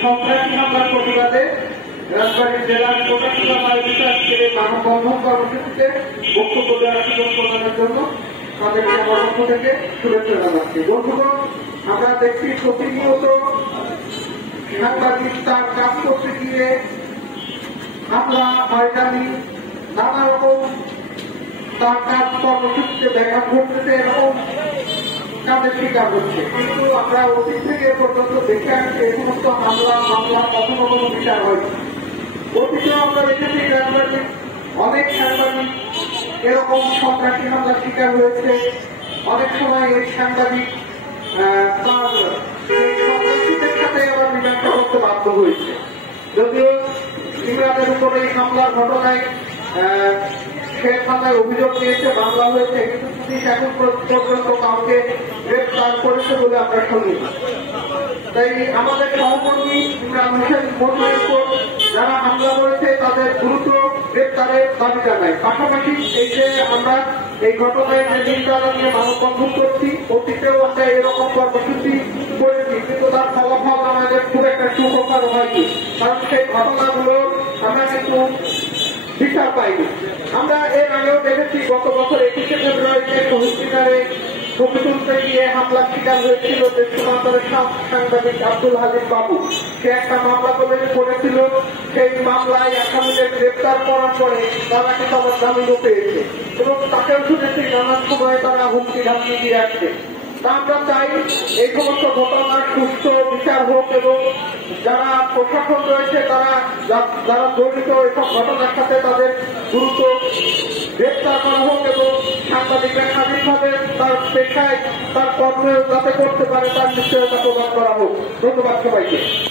সন্ত্রাসী হামলার প্রতিবাদে রাজবাড়ী জেলার প্রকাশিকা আয়োজিত আজকের মানববন্ধন কর্মসূচিতে বক্তব্য দেওয়ার সুযোগ প্রদানের জন্য তাদেরকে আমার পক্ষ থেকে শুভেচ্ছা জানাচ্ছি। বন্ধুগণ, আমরা দেখছি প্রতিনিয়ত সাংবাদিক তার কাজ করতে গিয়ে হামলা, হয়রানি, নানা রকম তার কাজ কর্মসূচিতে ব্যাঘাত ঘটতেছে, এরকম কাজের শিকার হচ্ছে। কিন্তু আমরা অতীত থেকে পর্যন্ত দেখে আসছি এই সমস্ত মামলা কখনো কোনো বিচার হয়নি। অতীতেও আমরা দেখেছি রাজবাড়ির অনেক সাংবাদিক এরকম সন্ত্রাসী হামলার শিকার হয়েছে। অনেক সময় এই সাংবাদিক তার সন্ত্রাসীদের সাথে আবার মীমাংসা করতে বাধ্য হয়েছে। যদিও ইমরানের উপরে এই হামলার ঘটনায় সে থানায় অভিযোগ নিয়েছে, মামলা হয়েছে, কিন্তু পুলিশ এখন পর্যন্ত কাউকে গ্রেপ্তার করেছে বলে আমরা শুনি। তাই আমাদের সহকর্মী ইমরান হোসেন মন্ডলের উপর যারা হামলা করেছে তাদের দ্রুত গ্রেপ্তারের দাবি জানাই। পাশাপাশি এই যে আমরা এই ঘটনায় যে নির্যাতন নিয়ে মানববন্ধন করছি, অতীতেও আমরা এরকম কর্মসূচি করেছি, কিন্তু তার ফলাফল আমাদের খুব একটা সুখকর হয়নি। কারণ সেই ঘটনাগুলো আমরা কিন্তু বিচার পাইনি। আমরা এর আগেও দেখেছি গত বছর 21শে ফেব্রুয়ারিতে শহীদ মিনারে ছবি তুলতে গিয়ে হামলার শিকার হয়েছিল দেশ সমান্তরের সাংবাদিক আব্দুল হালিম বাবু। সে একটা মামলা করেছিল, সেই মামলায় আসামিদের গ্রেপ্তার করার পরে তারা কিন্তু আবার জামিনও পেয়েছে এবং তাকেও শুনেছি নানান সময় তারা হুমকি ধামকি দিয়ে আসছে। তা আমরা চাই এই সমস্ত ঘটনার সুস্থ বিচার হোক এবং যারা প্রশাসন রয়েছে যারা জড়িত এসব ঘটনার সাথে তাদের দ্রুত গ্রেপ্তার করা হোক এবং সাংবাদিকরা স্বাধীনভাবে তার পেশায় তার কর্ম যাতে করতে পারে তার নিশ্চয়তা প্রদান করা হোক। ধন্যবাদ সবাইকে।